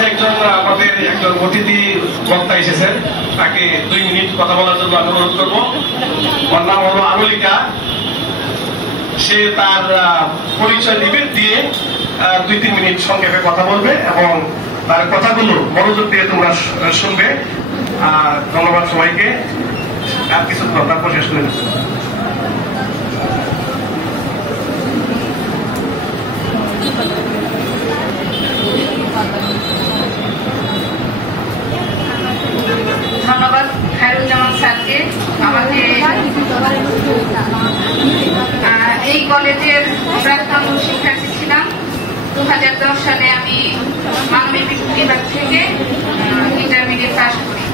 মাঝে আমাদের একজন অতিথি বক্তা এসেছেন, তাকে 2 মিনিট কথা বলার জন্য আমি অনুরোধ করবো। ওর নাম হলো আমেরিকা। সে তার পরিচয় দিয়ে 2-3 মিনিট সংক্ষেপে কথা বলবে এবং তার কথাগুলো মনোযোগ দিয়ে তোমরা শুনবে। ধন্যবাদ সবাইকে। আর কিছু তারপর শেষ করে দেবে। ধন্যবাদ খায়রুজ্জামান স্যারকে। আমাকে এই কলেজের প্রাক্তন শিক্ষার্থী ছিলাম। 2010 সালে আমি মানবিক বিভাগ থেকে ইন্টারমিডিয়েট পাস করি।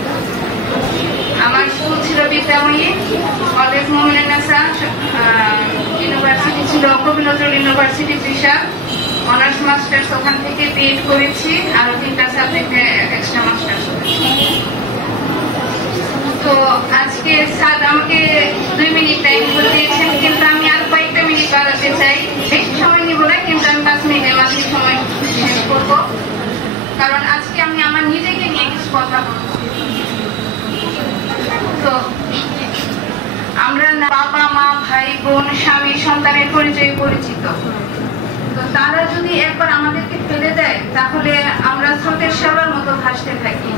আমার স্কুল ছিল বিদ্যাময়ী, কলেজ মোমিনুন্নেছা, ইউনিভার্সিটি ছিল কবি Nazrul university Trishal. Honours masters ওখান থেকে বিএড করেছি, আরো 3টা সাবজেক্টে এক্সট্রা মাস্টার্স করেছি। তো আজকে স্যার আমাকে 2 মিনিট টাইম দিয়েছেন, কিন্তু আমি আর কয়েকটা মিনিট বাড়াতে চাই। বেশি সময় নিব না, কিন্তু আমি 5 মিনিটের মাঝে সময় শেষ করব, কারণ আজকে আমি আমার নিজেকে নিয়ে কিছু কথা বলবো। তো আমরা বাবা মা ভাই বোন স্বামী সন্তানের পরিচয়ে পরিচিত। তো তারা যদি একবার আমাদেরকে ফেলে দেয়, তাহলে আমরা স্রোতের শ্যাওলার মতো ভাসতে থাকি।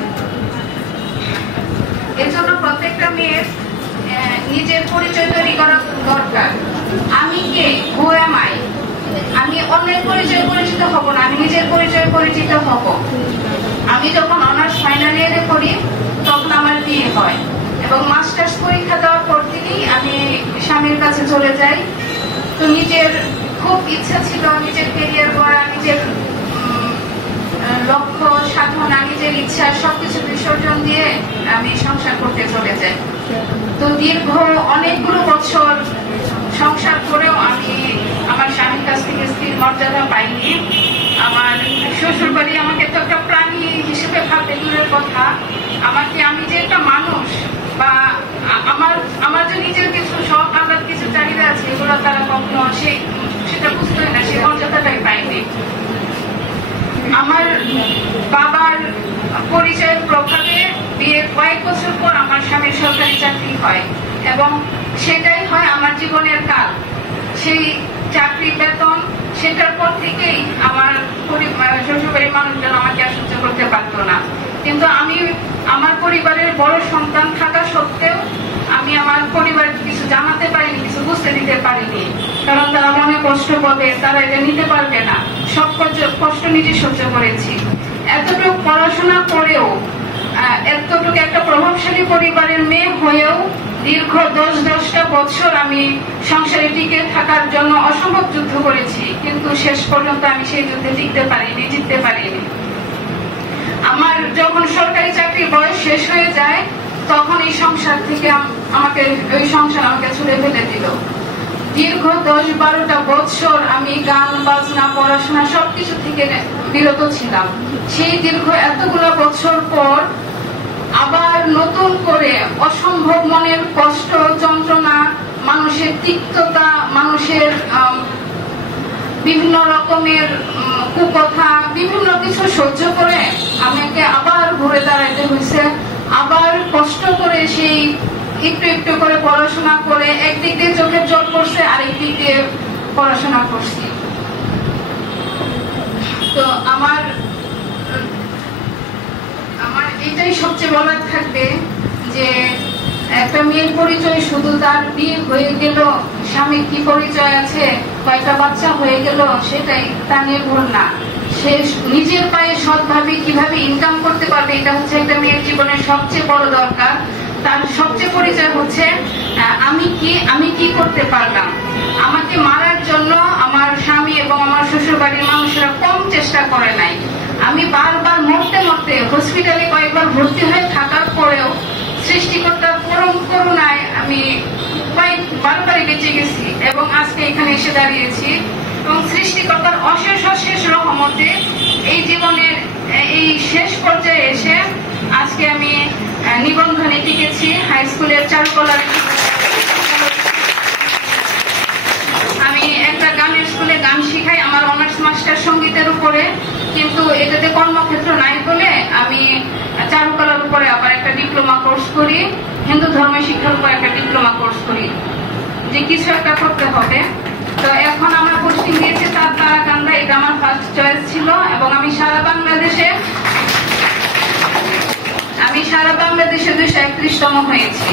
এজন্য প্রত্যেকটা মেয়ের নিজের পরিচয় তৈরি করা দরকার। আমি কে, হু অ্যাম আই? আমি অন্যের পরিচয় পরিচিত হব না, আমি নিজের পরিচয় পরিচিত হব। আমি যখন অনার্স ফাইনাল ইয়ারে পড়ি, তখন আমার বিয়ে হয় এবং মাস্টার্স পরীক্ষা দেওয়ার পর থেকেই আমি স্বামীর কাছে চলে যাই। তো নিজের খুব ইচ্ছা ছিল নিজের ক্যারিয়ার গড়া, নিজের লক্ষ্য সাধনা, নিজের ইচ্ছা সবকিছু বিসর্জন দিয়ে আমি সংসার করতে চলে যাই। তো দীর্ঘ অনেকগুলো বছর সংসার করেও আমি আমার স্বামীর কাছ থেকে স্ত্রীর মর্যাদা পাইনি। আমার শ্বশুর বাড়ি আমাকে তো একটা প্রাণী হিসেবে ভাবতে দূরের কথা, আমাকে আমি যে একটা মানুষ বা আমার যে নিজের কিছু শখ আলাদা কিছু চাহিদা আছে, এগুলো তারা কখনো সেটা বুঝতে না, সেই মর্যাদাটাই পাইনি। আমার বাবার পরিচয়ের প্রভাবে বিয়ের কয়েক বছর পর আমার স্বামীর সরকারি চাকরি হয় এবং সেটাই হয় আমার জীবনের কাল। সেই চাকরির বেতন, সেটার পর থেকেই আমার শ্বশুরবাড়ির মানুষজন আমাকে আর সহ্য করতে পারতো না। কিন্তু আমি আমার পরিবারের বড় সন্তান থাকা সত্ত্বেও আমি আমার পরিবারকে কিছু জানাতে পারিনি, কিছু বুঝতে দিতে পারিনি, কারণ তারা মনে কষ্ট পাবে, তারা এটা নিতে পারবে না। সব কষ্ট নিজে সহ্য করেছি। এতটুকু পড়াশোনা করেও, এতটুকু একটা প্রভাবশালী পরিবারের মেয়ে হয়েও দীর্ঘ 10টা বছর আমি সংসারে টিকে থাকার জন্য অসম্ভব যুদ্ধ করেছি, কিন্তু শেষ পর্যন্ত আমি সেই যুদ্ধে টিকতে পারিনি, জিততে পারিনি। আমার যখন সরকারি চাকরির বয়স শেষ হয়ে যায়, তখন এই সংসার থেকে ওই সংসার আমাকে ছুড়ে ফেলে দিল। দীর্ঘ 10-12টা বছর আমি গান বাজনা পড়াশোনা সবকিছু থেকে বিরত ছিলাম। সেই দীর্ঘ এতগুলো বছর পর আবার নতুন করে অসম্ভব মনের কষ্ট, যন্ত্রণা, মানুষের তিক্ততা, মানুষের বিভিন্ন রকমের কুকথা, বিভিন্ন কিছু সহ্য করে আমাকে আবার ঘুরে দাঁড়াইতে হয়েছে। আবার কষ্ট করে সেই একটু একটু করে পড়াশোনা করে একদিক দিয়ে চোখের জল পড়ছে, আরেক দিক দিয়ে পড়াশোনা করছি। তো আমার এটাই সবচেয়ে বলার থাকবে যে একটা মেয়ের পরিচয় শুধু তার বিয়ে হয়ে গেল, স্বামীর কি পরিচয় আছে, কয়টা বাচ্চা হয়ে গেল, সেটাই তা নির্ভর না। সে নিজের পায়ে সৎভাবে কিভাবে ইনকাম করতে পারবে, এটা হচ্ছে একটা মেয়ের জীবনের সবচেয়ে বড় দরকার। তার সবচেয়ে পরিচয় হচ্ছে আমি কি করতে পারলাম। আমাকে মারার জন্য আমার স্বামী এবং আমার শ্বশুর বাড়ির মানুষরা কম চেষ্টা করে নাই। আমি বারবার মরতে মরতে হসপিটালে কয়েকবার ভর্তি হয়ে থাকার পরেও সৃষ্টিকর্তার পরম করুণায় আমি বারবারই বেঁচে গেছি এবং আজকে এখানে এসে দাঁড়িয়েছি। এবং সৃষ্টিকর্তার অশেষ রহমতে এই জীবনের এই শেষ পর্যায়ে এসে আজকে আমি নিবন্ধনে টিকেছি হাই স্কুলের চারুকলার। আমি একটা গানের স্কুলে গান শিখাই, আমার অনার্স মাস্টার সঙ্গীতের উপরে, কিন্তু এটাতে কর্মক্ষেত্র নাই কোর্স করি, হিন্দু ধর্ম শিক্ষার উপর একটা ডিপ্লোমা কোর্স করি, যে কিছু একটা করতে হবে। তো এখন আমরা পোস্টিং দিয়েছি তারাকান্দা, এটা আমার ফার্স্ট চয়েস ছিল। এবং আমি সারা বাংলাদেশে 231তম হয়েছি।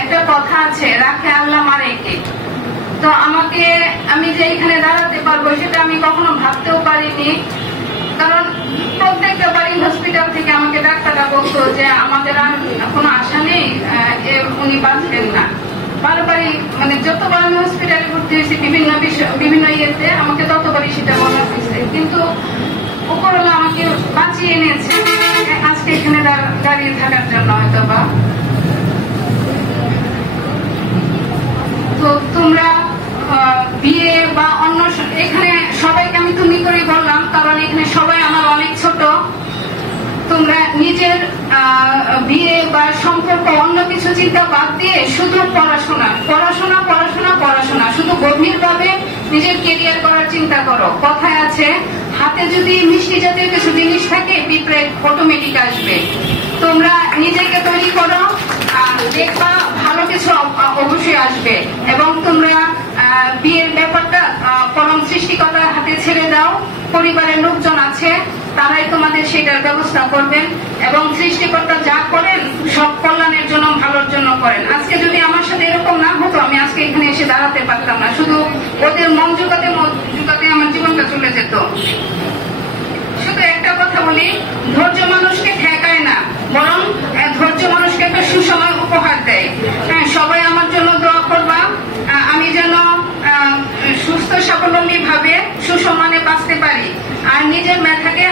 একটা কথা আছে, রাখে আল্লাহ মারে কে। তো আমি যে এখানে দাঁড়াতে পারবো সেটা আমি কখনো ভাবতেও পারিনি। কারণ প্রত্যেকটা বাড়ি হসপিটাল থেকে আমাকে ডাক্তাররা বলতো যে আমাদের আর কোনো আশা নেই, উনি বাঁচবেন না। বারবারই মানে যতবার আমি হসপিটালে ভর্তি হয়েছি বিভিন্ন ইয়েতে আমাকে ততবারই সেটা বলা হয়েছে, কিন্তু উপরওয়ালা আমাকে বাঁচিয়ে এনেছে আজকে এখানে দাঁড়িয়ে থাকার জন্য। হয়তো বা তো তোমরা বিয়ে বা অন্য, এখানে সবাইকে আমি তুমি করে বললাম কারণ এখানে সবাই আমার অনেক ছোট। তোমরা নিজের বিয়ে বা সম্পর্ক অন্য কিছু চিন্তা বাদ দিয়ে শুধু পড়াশোনা পড়াশোনা পড়াশোনা পড়াশোনা, শুধু গভীরভাবে নিজের কেরিয়ার করার চিন্তা করো। কথায় আছে, হাতে যদি মিষ্টি জাতীয় কিছু জিনিস থাকে পিঁপড়ে অটোমেটিক আসবে। তোমরা নিজেকে তৈরি করো, দেখবা ভালো কিছু অবশ্যই আসবে। এবং তোমরা বিয়ের ব্যাপারটা পরম সৃষ্টিকর্তার হাতে ছেড়ে দাও। পরিবারের লোকজন আছে, তারাই তোমাদের সেটার ব্যবস্থা করবেন। এবং সৃষ্টিকর্তা যা করেন সব কল্যাণের জন্য, ভালোর জন্য করেন। আজকে যদি আমার সাথে এরকম না হতো, আমি আজকে এখানে এসে দাঁড়াতে পারতাম না। শুধু ওদের মন জোগাতে আমার জীবনটা চলে যেত। শুধু একটা কথা বলি, ধৈর্য মানুষকে ঠেকায় না, বরং ধৈর্য মানুষকে একটা সুসময় উপহার দেয়। সবাই আমার জন্য দোয়া করবা, আমি যেন সুস্থ স্বাবলম্বী ভাবে সুসম্মানে বাঁচতে পারি, আর নিজের মেধাকে